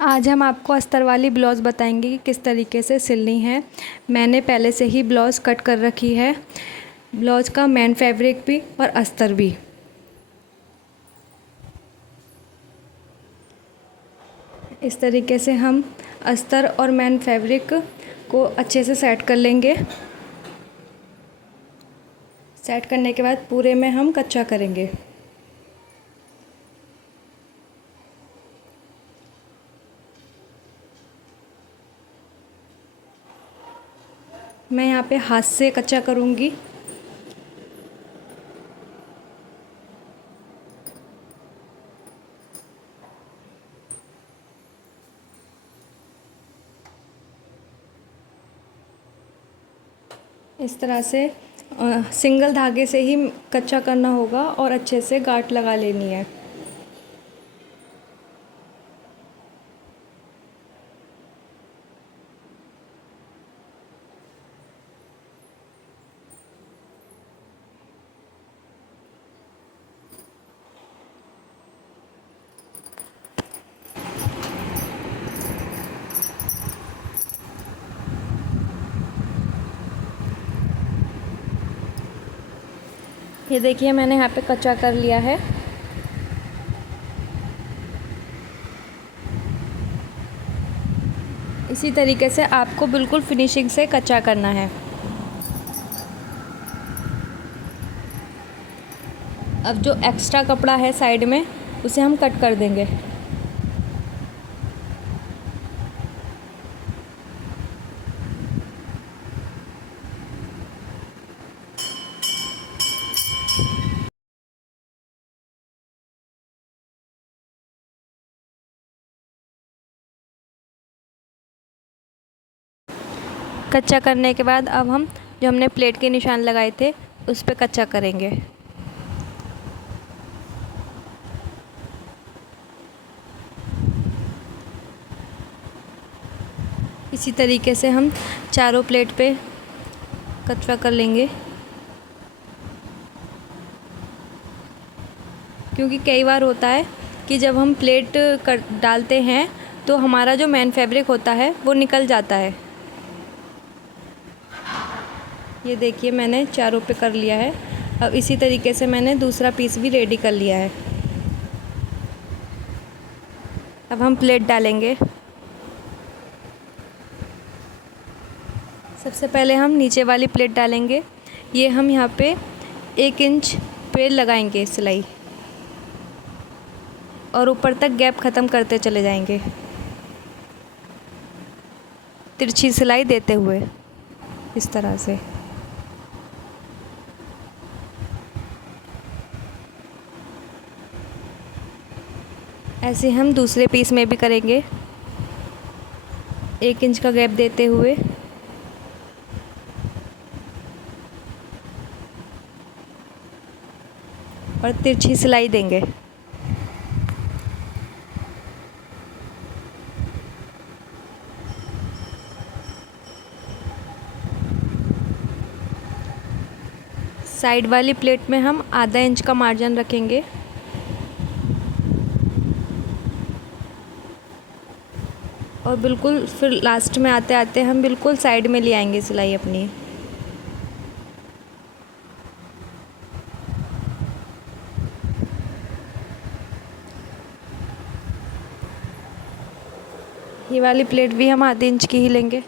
आज हम आपको अस्तर वाली ब्लाउज़ बताएंगे कि किस तरीके से सिलनी है। मैंने पहले से ही ब्लाउज़ कट कर रखी है, ब्लाउज़ का मेन फैब्रिक भी और अस्तर भी। इस तरीके से हम अस्तर और मेन फैब्रिक को अच्छे से सेट कर लेंगे। सेट करने के बाद पूरे में हम कच्चा करेंगे। मैं यहाँ पे हाथ से कच्चा करूँगी। इस तरह से सिंगल धागे से ही कच्चा करना होगा और अच्छे से गांठ लगा लेनी है। ये देखिए मैंने यहाँ पे कच्चा कर लिया है। इसी तरीके से आपको बिल्कुल फिनिशिंग से कच्चा करना है। अब जो एक्स्ट्रा कपड़ा है साइड में उसे हम कट कर देंगे। कच्चा करने के बाद अब हम जो हमने प्लेट के निशान लगाए थे उस पे कच्चा करेंगे। इसी तरीके से हम चारों प्लेट पे कच्चा कर लेंगे, क्योंकि कई बार होता है कि जब हम प्लेट कर डालते हैं तो हमारा जो मेन फैब्रिक होता है वो निकल जाता है। ये देखिए मैंने चारों पे कर लिया है। अब इसी तरीके से मैंने दूसरा पीस भी रेडी कर लिया है। अब हम प्लेट डालेंगे। सबसे पहले हम नीचे वाली प्लेट डालेंगे। ये हम यहाँ पे 1 इंच पे लगाएंगे सिलाई और ऊपर तक गैप ख़त्म करते चले जाएंगे, तिरछी सिलाई देते हुए इस तरह से। ऐसे हम दूसरे पीस में भी करेंगे, 1 इंच का गैप देते हुए। और तिरछी सिलाई देंगे। साइड वाली प्लेट में हम आधा इंच का मार्जिन रखेंगे और बिल्कुल फिर लास्ट में आते आते हम बिल्कुल साइड में ले आएंगे सिलाई अपनी। ये वाली प्लेट भी हम आधे इंच की ही लेंगे।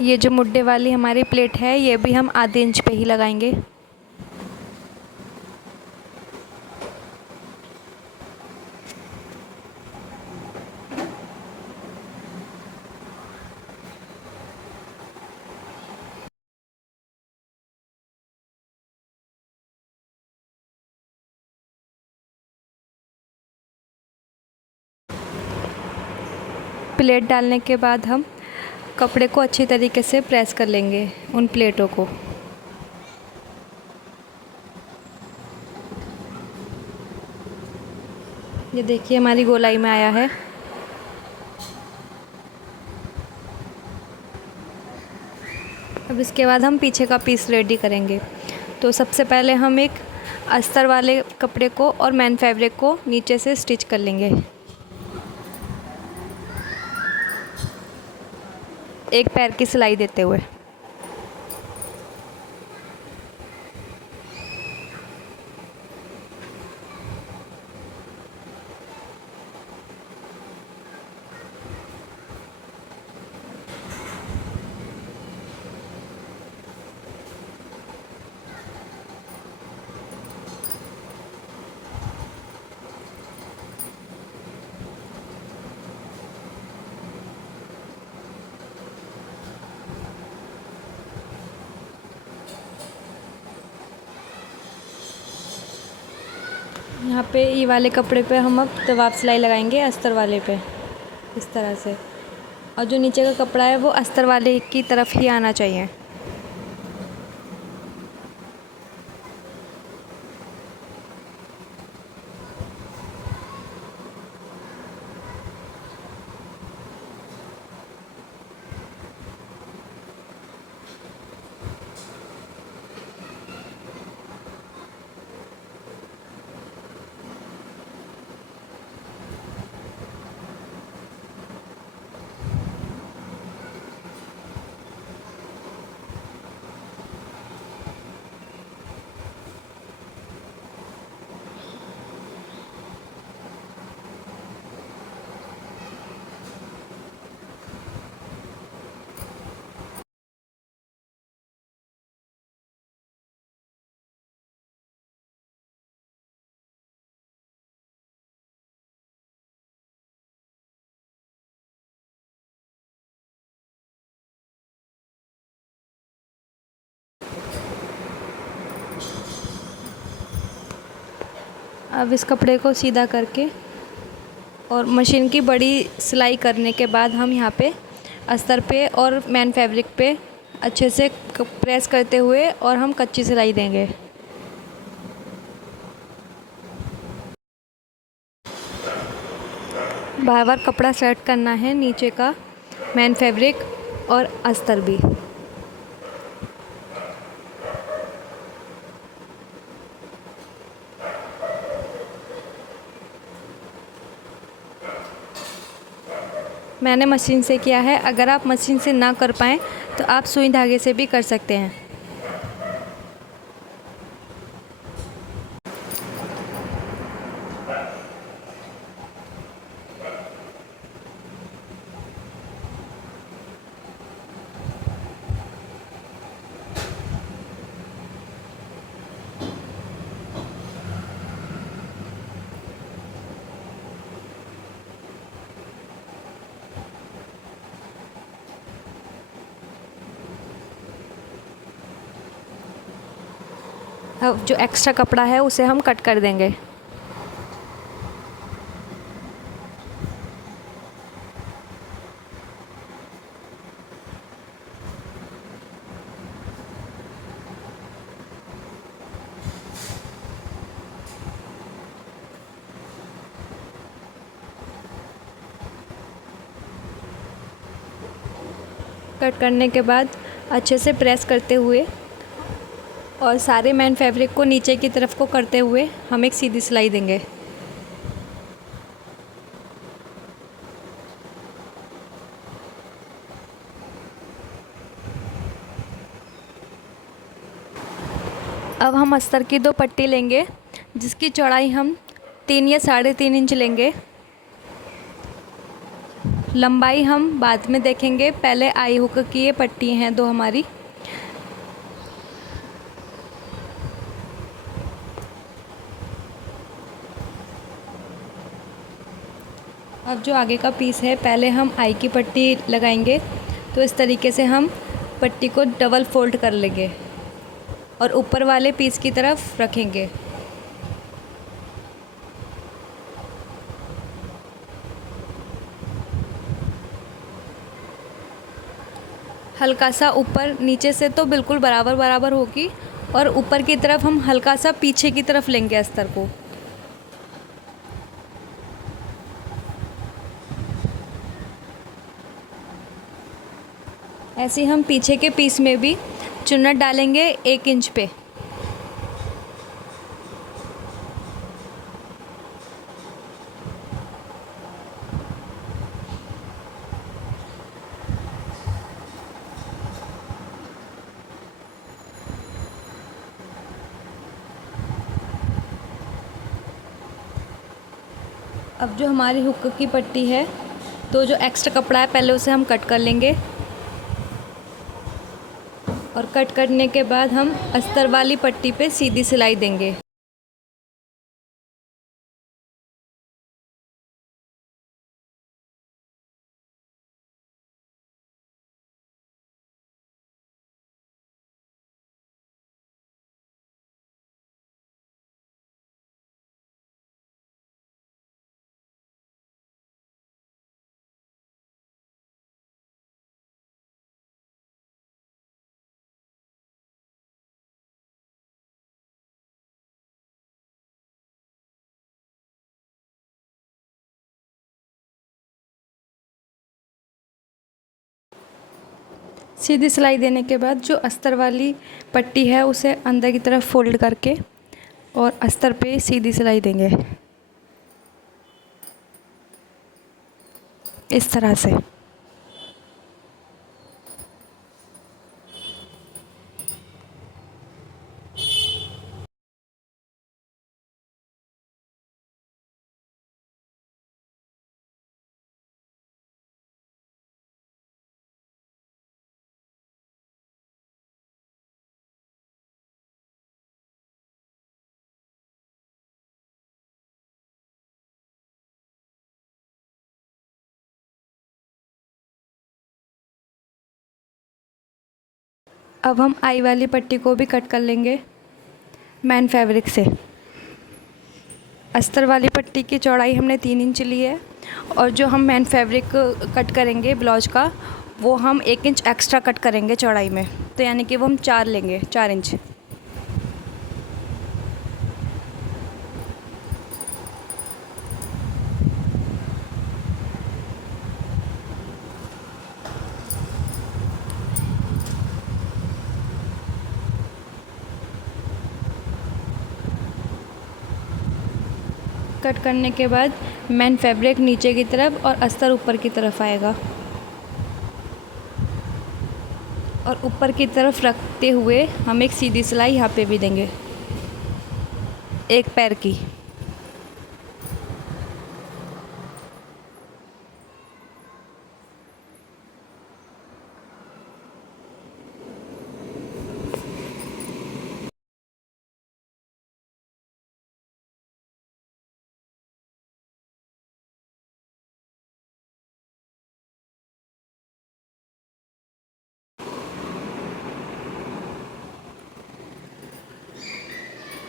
ये जो मुड्डे वाली हमारी प्लेट है ये भी हम आधे इंच पे ही लगाएंगे। प्लेट डालने के बाद हम कपड़े को अच्छी तरीके से प्रेस कर लेंगे उन प्लेटों को। ये देखिए हमारी गोलाई में आया है। अब इसके बाद हम पीछे का पीस रेडी करेंगे। तो सबसे पहले हम एक अस्तर वाले कपड़े को और मैन फैब्रिक को नीचे से स्टिच कर लेंगे, एक पैर की सिलाई देते हुए। यहाँ पे ये वाले कपड़े पे हम अब दवाब सिलाई लगाएंगे अस्तर वाले पे, इस तरह से। और जो नीचे का कपड़ा है वो अस्तर वाले की तरफ ही आना चाहिए। अब इस कपड़े को सीधा करके और मशीन की बड़ी सिलाई करने के बाद हम यहाँ पे अस्तर पे और मैन फैब्रिक पे अच्छे से प्रेस करते हुए और हम कच्ची सिलाई देंगे। बार बार कपड़ा सेट करना है, नीचे का मैन फैब्रिक और अस्तर भी। मैंने मशीन से किया है, अगर आप मशीन से ना कर पाएँ तो आप सुई धागे से भी कर सकते हैं। अब जो एक्स्ट्रा कपड़ा है उसे हम कट कर देंगे। कट करने के बाद अच्छे से प्रेस करते हुए और सारे मैन फैब्रिक को नीचे की तरफ को करते हुए हम एक सीधी सिलाई देंगे। अब हम अस्तर की 2 पट्टी लेंगे, जिसकी चौड़ाई हम 3 या 3.5 इंच लेंगे। लंबाई हम बाद में देखेंगे, पहले आई हुक की ये पट्टी हैं 2 हमारी। अब जो आगे का पीस है पहले हम आई की पट्टी लगाएंगे। तो इस तरीके से हम पट्टी को डबल फोल्ड कर लेंगे और ऊपर वाले पीस की तरफ रखेंगे। हल्का सा ऊपर, नीचे से तो बिल्कुल बराबर बराबर होगी, और ऊपर की तरफ हम हल्का सा पीछे की तरफ लेंगे अस्तर को। ऐसे ही हम पीछे के पीस में भी चुन्नट डालेंगे 1 इंच पे। अब जो हमारी हुक की पट्टी है, तो जो एक्स्ट्रा कपड़ा है पहले उसे हम कट कर लेंगे, और कट करने के बाद हम अस्तर वाली पट्टी पे सीधी सिलाई देंगे। सीधी सिलाई देने के बाद जो अस्तर वाली पट्टी है उसे अंदर की तरफ फोल्ड करके और अस्तर पे सीधी सिलाई देंगे, इस तरह से। अब हम आई वाली पट्टी को भी कट कर लेंगे मैन फैब्रिक से। अस्तर वाली पट्टी की चौड़ाई हमने 3 इंच ली है, और जो हम मैन फैब्रिक कट करेंगे ब्लाउज का, वो हम 1 इंच एक्स्ट्रा कट करेंगे चौड़ाई में, तो यानी कि वो हम 4 लेंगे, 4 इंच। कट करने के बाद मैन फैब्रिक नीचे की तरफ और अस्तर ऊपर की तरफ आएगा, और ऊपर की तरफ रखते हुए हम एक सीधी सिलाई यहाँ पे भी देंगे, एक पैर की।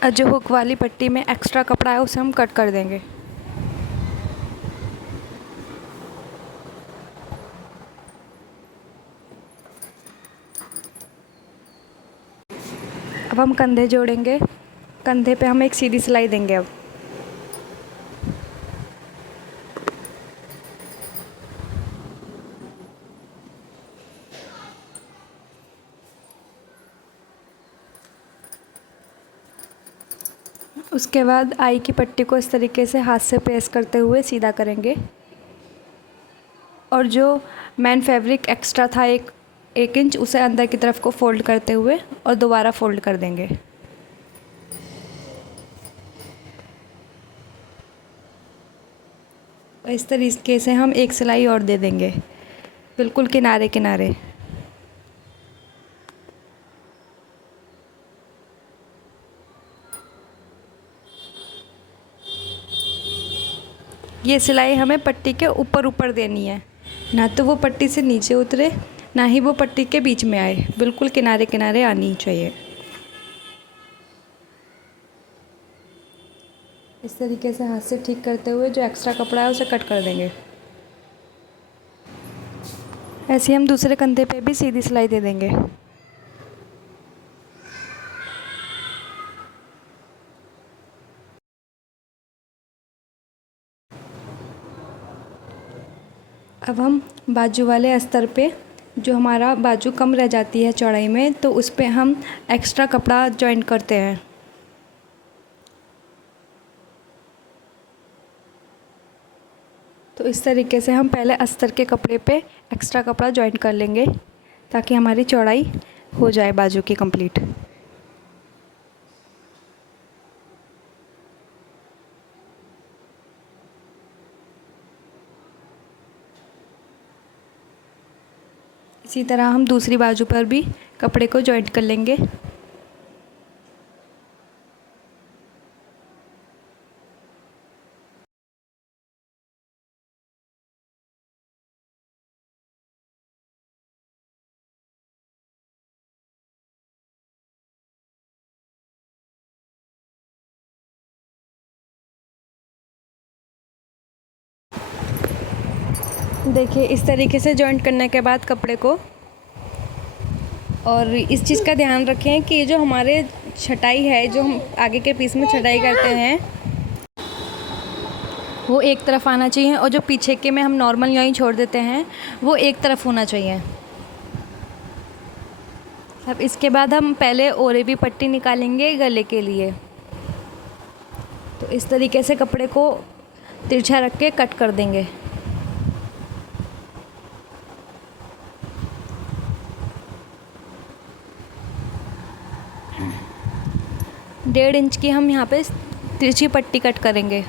और जो हुक वाली पट्टी में एक्स्ट्रा कपड़ा है उसे हम कट कर देंगे। अब हम कंधे जोड़ेंगे, कंधे पे हम एक सीधी सिलाई देंगे। अब उसके बाद आई की पट्टी को इस तरीके से हाथ से प्रेस करते हुए सीधा करेंगे, और जो मैन फैब्रिक एक्स्ट्रा था 1 इंच, उसे अंदर की तरफ को फोल्ड करते हुए और दोबारा फोल्ड कर देंगे। और इस तरीके से हम एक सिलाई और दे देंगे, बिल्कुल किनारे किनारे। ये सिलाई हमें पट्टी के ऊपर ऊपर देनी है, ना तो वो पट्टी से नीचे उतरे, ना ही वो पट्टी के बीच में आए, बिल्कुल किनारे किनारे आनी चाहिए। इस तरीके से हाथ से ठीक करते हुए जो एक्स्ट्रा कपड़ा है उसे कट कर देंगे। ऐसे ही हम दूसरे कंधे पे भी सीधी सिलाई दे देंगे। अब हम बाजू वाले अस्तर पे जो हमारा बाजू कम रह जाती है चौड़ाई में, तो उस पे हम एक्स्ट्रा कपड़ा जॉइंट करते हैं। तो इस तरीके से हम पहले अस्तर के कपड़े पे एक्स्ट्रा कपड़ा जॉइंट कर लेंगे ताकि हमारी चौड़ाई हो जाए बाजू की कंप्लीट। इसी तरह हम दूसरी बाजू पर भी कपड़े को जॉइंट कर लेंगे। देखिए इस तरीके से जॉइंट करने के बाद कपड़े को, और इस चीज़ का ध्यान रखें कि जो हमारे छटाई है, जो हम आगे के पीस में छटाई करते हैं, वो एक तरफ आना चाहिए, और जो पीछे के में हम नॉर्मल यूँ ही छोड़ देते हैं वो एक तरफ होना चाहिए। अब इसके बाद हम पहले ओरेबी पट्टी निकालेंगे गले के लिए। तो इस तरीके से कपड़े को तिरछा रख के कट कर देंगे। डेढ़ इंच की हम यहाँ पे तिरछी पट्टी कट करेंगे।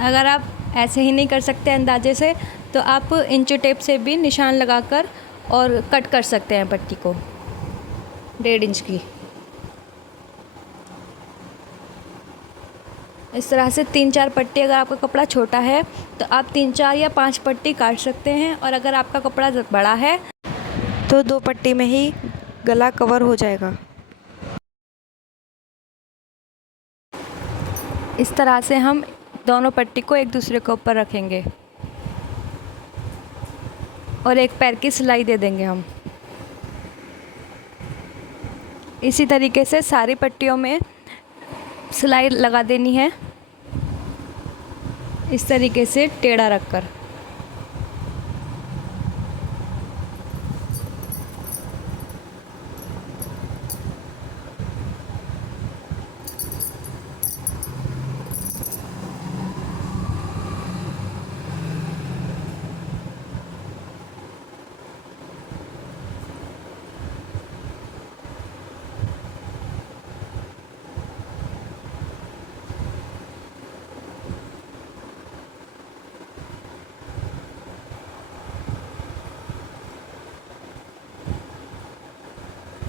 अगर आप ऐसे ही नहीं कर सकते अंदाजे से, तो आप इंची टेप से भी निशान लगाकर और कट कर सकते हैं पट्टी को 1.5 इंच की। इस तरह से 3-4 पट्टी, अगर आपका कपड़ा छोटा है तो आप 3-4 या 5 पट्टी काट सकते हैं, और अगर आपका कपड़ा बड़ा है तो 2 पट्टी में ही गला कवर हो जाएगा। इस तरह से हम दोनों पट्टी को एक दूसरे के ऊपर रखेंगे और एक पैर की सिलाई दे देंगे हम। इसी तरीके से सारी पट्टियों में सिलाई लगा देनी है, इस तरीके से टेढ़ा रखकर।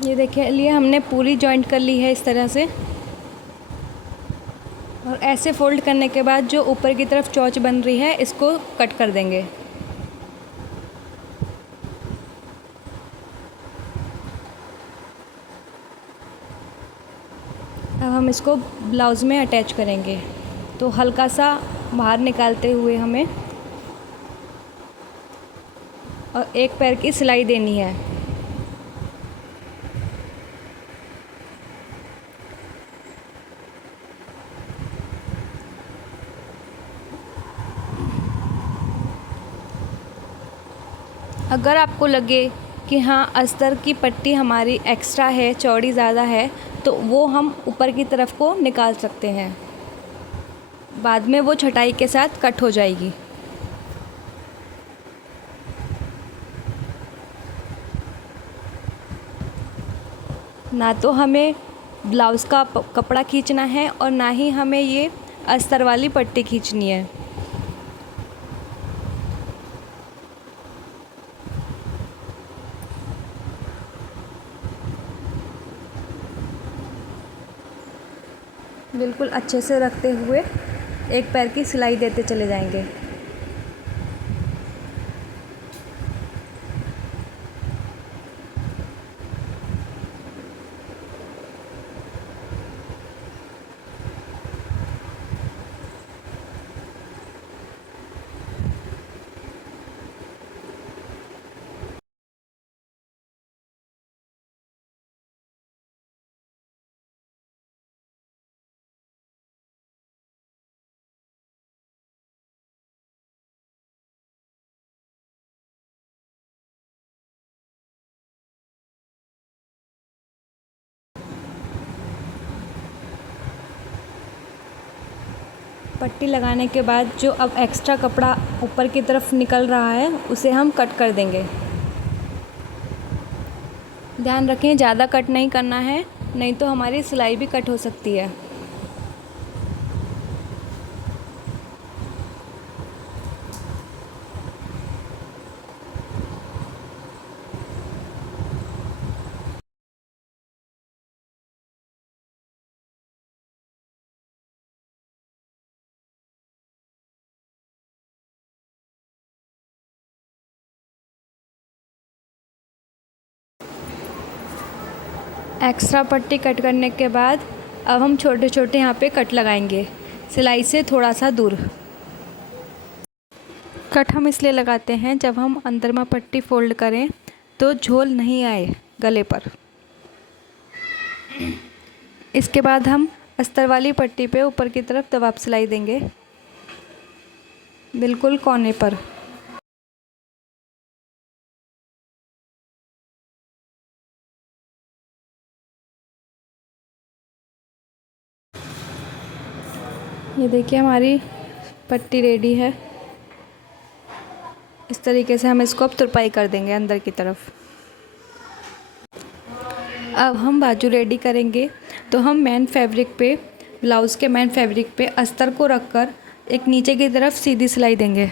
ये देखिए लिए हमने पूरी जॉइंट कर ली है इस तरह से, और ऐसे फोल्ड करने के बाद जो ऊपर की तरफ चौच बन रही है इसको कट कर देंगे। अब हम इसको ब्लाउज़ में अटैच करेंगे, तो हल्का सा बाहर निकालते हुए हमें और एक पैर की सिलाई देनी है। अगर आपको लगे कि हाँ अस्तर की पट्टी हमारी एक्स्ट्रा है, चौड़ी ज़्यादा है, तो वो हम ऊपर की तरफ को निकाल सकते हैं, बाद में वो छटाई के साथ कट हो जाएगी। ना तो हमें ब्लाउज़ का कपड़ा खींचना है और ना ही हमें ये अस्तर वाली पट्टी खींचनी है। बिल्कुल अच्छे से रखते हुए एक पैर की सिलाई देते चले जाएंगे। पट्टी लगाने के बाद जो अब एक्स्ट्रा कपड़ा ऊपर की तरफ निकल रहा है उसे हम कट कर देंगे। ध्यान रखें ज़्यादा कट नहीं करना है, नहीं तो हमारी सिलाई भी कट हो सकती है। एक्स्ट्रा पट्टी कट करने के बाद अब हम छोटे छोटे यहाँ पे कट लगाएंगे सिलाई से थोड़ा सा दूर। कट हम इसलिए लगाते हैं जब हम अंदर में पट्टी फोल्ड करें तो झोल नहीं आए गले पर। इसके बाद हम अस्तर वाली पट्टी पे ऊपर की तरफ दबाव सिलाई देंगे, बिल्कुल कोने पर। ये देखिए हमारी पट्टी रेडी है। इस तरीके से हम इसको अब तुरपाई कर देंगे अंदर की तरफ। अब हम बाजू रेडी करेंगे, तो हम मेन फैब्रिक पे, ब्लाउज़ के मेन फैब्रिक पे अस्तर को रखकर एक नीचे की तरफ सीधी सिलाई देंगे।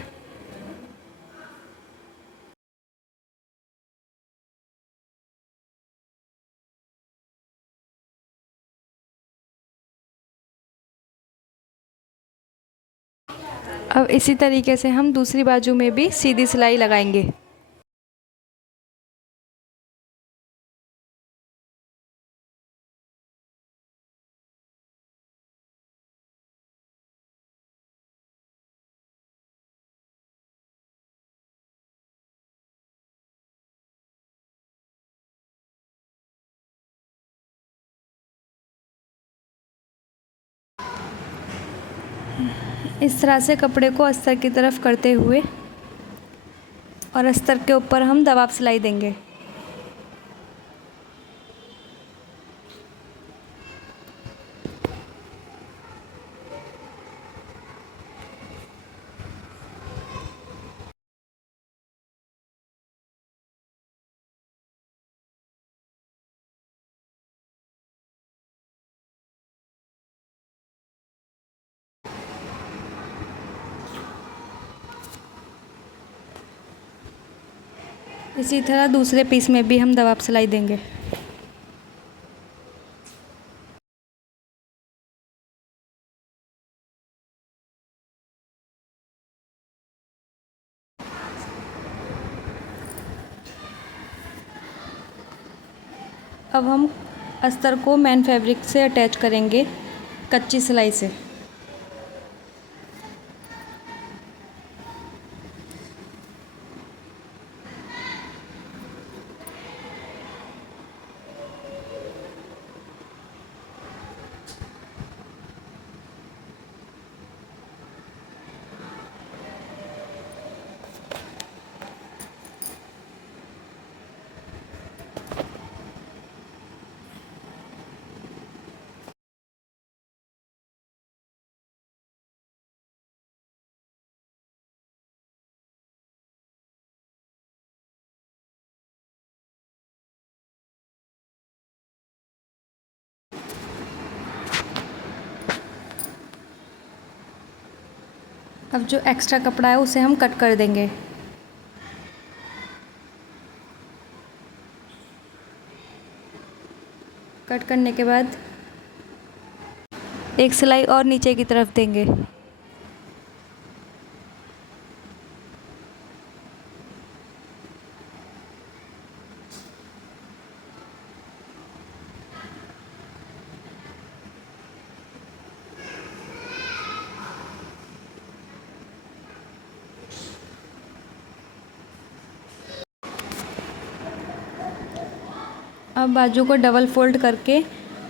अब इसी तरीके से हम दूसरी बाजू में भी सीधी सिलाई लगाएंगे। इस तरह से कपड़े को अस्तर की तरफ करते हुए और अस्तर के ऊपर हम दबाव सिलाई देंगे। इसी तरह दूसरे पीस में भी हम दबाव सिलाई देंगे। अब हम अस्तर को मेन फैब्रिक से अटैच करेंगे कच्ची सिलाई से। अब जो एक्स्ट्रा कपड़ा है उसे हम कट कर देंगे। कट करने के बाद एक सिलाई और नीचे की तरफ देंगे। अब बाजू को डबल फोल्ड करके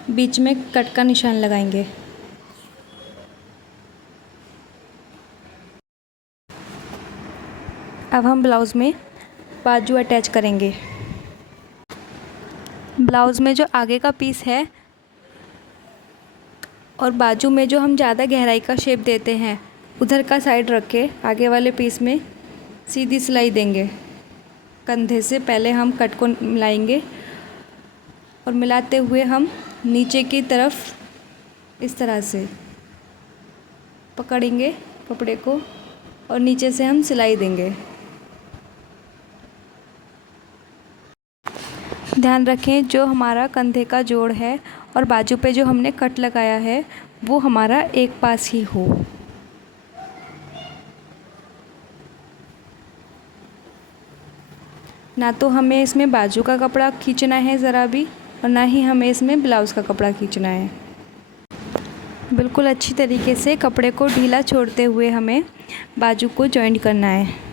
बीच में कट का निशान लगाएंगे। अब हम ब्लाउज़ में बाजू अटैच करेंगे। ब्लाउज़ में जो आगे का पीस है और बाजू में जो हम ज़्यादा गहराई का शेप देते हैं उधर का साइड रख के आगे वाले पीस में सीधी सिलाई देंगे। कंधे से पहले हम कट को मिलाएंगे और मिलाते हुए हम नीचे की तरफ इस तरह से पकड़ेंगे कपड़े को और नीचे से हम सिलाई देंगे। ध्यान रखें जो हमारा कंधे का जोड़ है और बाजू पे जो हमने कट लगाया है वो हमारा एक पास ही हो। ना तो हमें इसमें बाजू का कपड़ा खींचना है ज़रा भी और ना ही हमें इसमें ब्लाउज़ का कपड़ा खींचना है। बिल्कुल अच्छी तरीके से कपड़े को ढीला छोड़ते हुए हमें बाजू को जॉइंट करना है।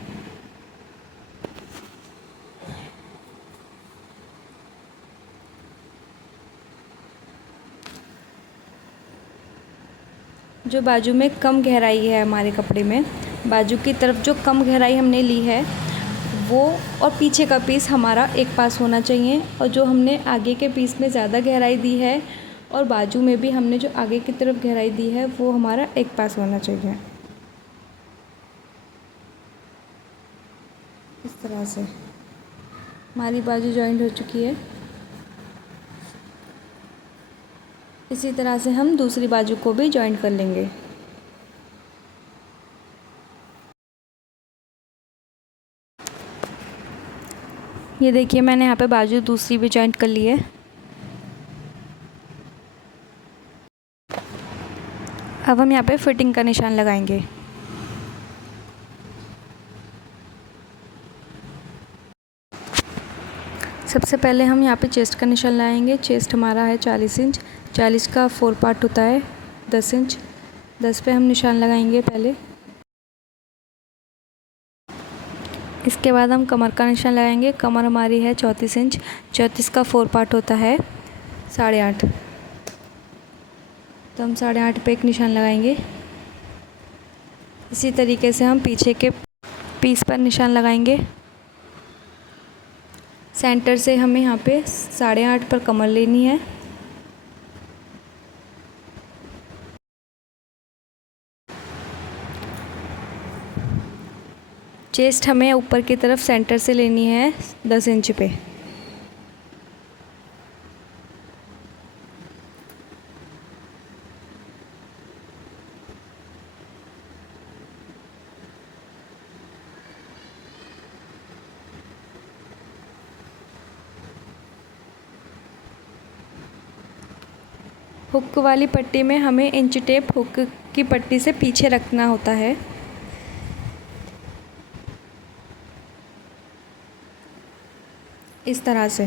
जो बाजू में कम गहराई है हमारे कपड़े में, बाजू की तरफ जो कम गहराई हमने ली है वो और पीछे का पीस हमारा एक पास होना चाहिए, और जो हमने आगे के पीस में ज़्यादा गहराई दी है और बाजू में भी हमने जो आगे की तरफ गहराई दी है वो हमारा एक पास होना चाहिए। इस तरह से हमारी बाजू जॉइंट हो चुकी है। इसी तरह से हम दूसरी बाजू को भी जॉइंट कर लेंगे। ये देखिए मैंने यहाँ पे बाजू दूसरी भी जॉइंट कर ली है। अब हम यहाँ पे फिटिंग का निशान लगाएंगे। सबसे पहले हम यहाँ पे चेस्ट का निशान लगाएंगे। चेस्ट हमारा है 40 इंच, 40 का 4 पार्ट होता है 10 इंच। 10 पे हम निशान लगाएंगे पहले। इसके बाद हम कमर का निशान लगाएंगे। कमर हमारी है 34 इंच, 34 का 4 पार्ट होता है 8.5। तो हम 8.5 पे एक निशान लगाएंगे। इसी तरीके से हम पीछे के पीस पर निशान लगाएंगे। सेंटर से हमें यहाँ पे 8.5 पर कमर लेनी है। चेस्ट हमें ऊपर की तरफ सेंटर से लेनी है 10 इंच पे। हुक वाली पट्टी में हमें इंच टेप हुक की पट्टी से पीछे रखना होता है। इस तरह से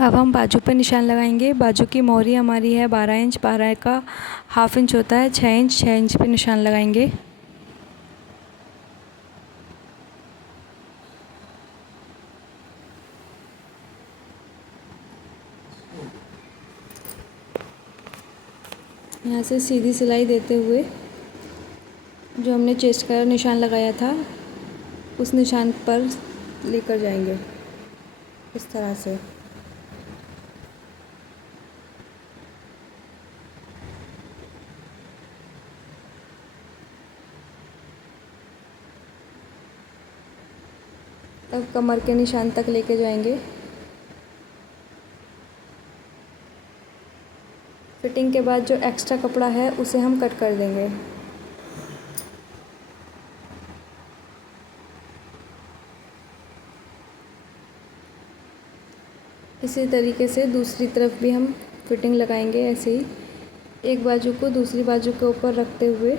अब हम बाजू पे निशान लगाएंगे। बाजू की मोहरी हमारी है 12 इंच, 12 का हाफ इंच होता है 6 इंच, 6 इंच पे निशान लगाएंगे। यहाँ से सीधी सिलाई देते हुए जो हमने चेस्ट का निशान लगाया था उस निशान पर लेकर जाएंगे इस तरह से। अब कमर के निशान तक लेके जाएंगे। फिटिंग के बाद जो एक्स्ट्रा कपड़ा है उसे हम कट कर देंगे। इसी तरीके से दूसरी तरफ भी हम फिटिंग लगाएंगे। ऐसे ही एक बाजू को दूसरी बाजू के ऊपर रखते हुए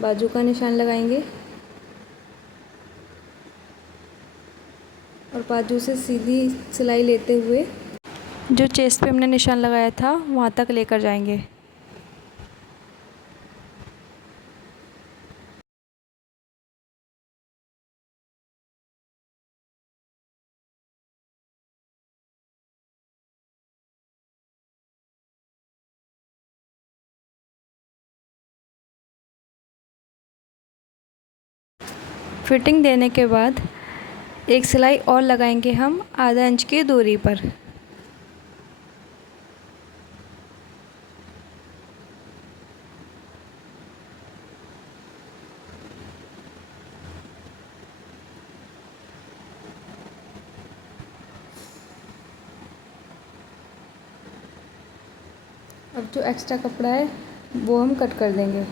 बाजू का निशान लगाएंगे और बाजू से सीधी सिलाई लेते हुए जो चेस्ट पे हमने निशान लगाया था वहाँ तक लेकर जाएंगे। फिटिंग देने के बाद एक सिलाई और लगाएंगे हम आधा इंच की दूरी पर। अब जो एक्स्ट्रा कपड़ा है वो हम कट कर देंगे।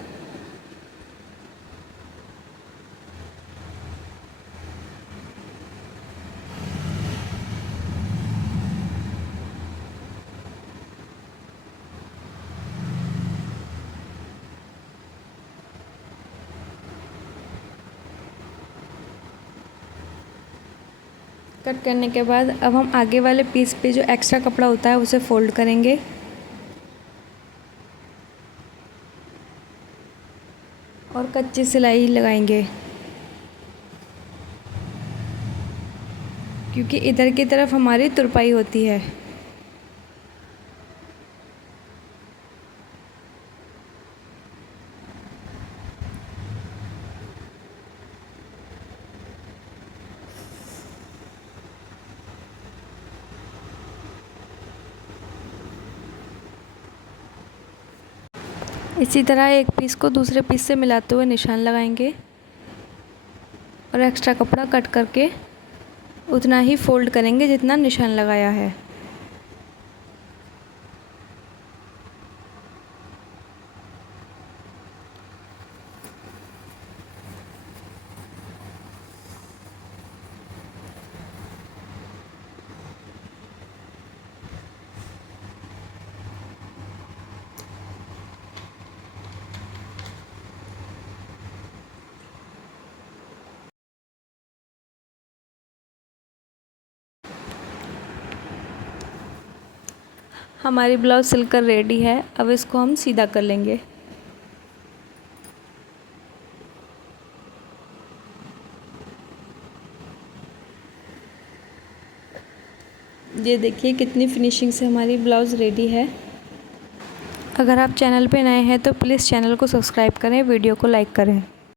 कट करने के बाद अब हम आगे वाले पीस पे जो एक्स्ट्रा कपड़ा होता है उसे फोल्ड करेंगे और कच्ची सिलाई लगाएंगे, क्योंकि इधर की तरफ हमारी तुरपाई होती है। इसी तरह एक पीस को दूसरे पीस से मिलाते हुए निशान लगाएंगे और एक्स्ट्रा कपड़ा कट करके उतना ही फोल्ड करेंगे जितना निशान लगाया है। हमारी ब्लाउज़ सिलकर रेडी है। अब इसको हम सीधा कर लेंगे। ये देखिए कितनी फिनिशिंग से हमारी ब्लाउज़ रेडी है। अगर आप चैनल पे नए हैं तो प्लीज़ चैनल को सब्सक्राइब करें, वीडियो को लाइक करें।